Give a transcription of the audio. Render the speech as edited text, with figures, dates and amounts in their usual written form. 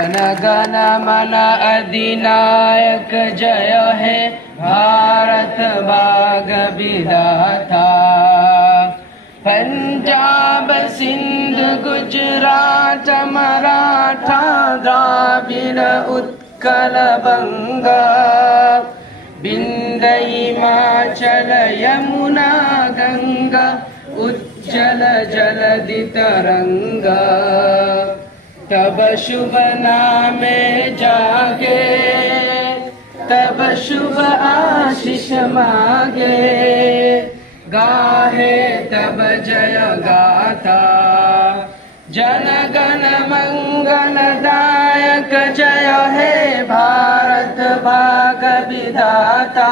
जन गण मन अधिनायक जय हे भारत भाग्य विधाता। पंजाब सिंध गुजरात मराठा द्राविड़ उत्कल बंगा, विंध्य हिमाचल यमुना गंगा उज्जल जलधि तरंगा। तब शुभ नामे जागे, तब शुभ आशीष मागे, गाहे तब जय गाथा। जन गण मंगल दायक जय हे भारत भाग्य विधाता।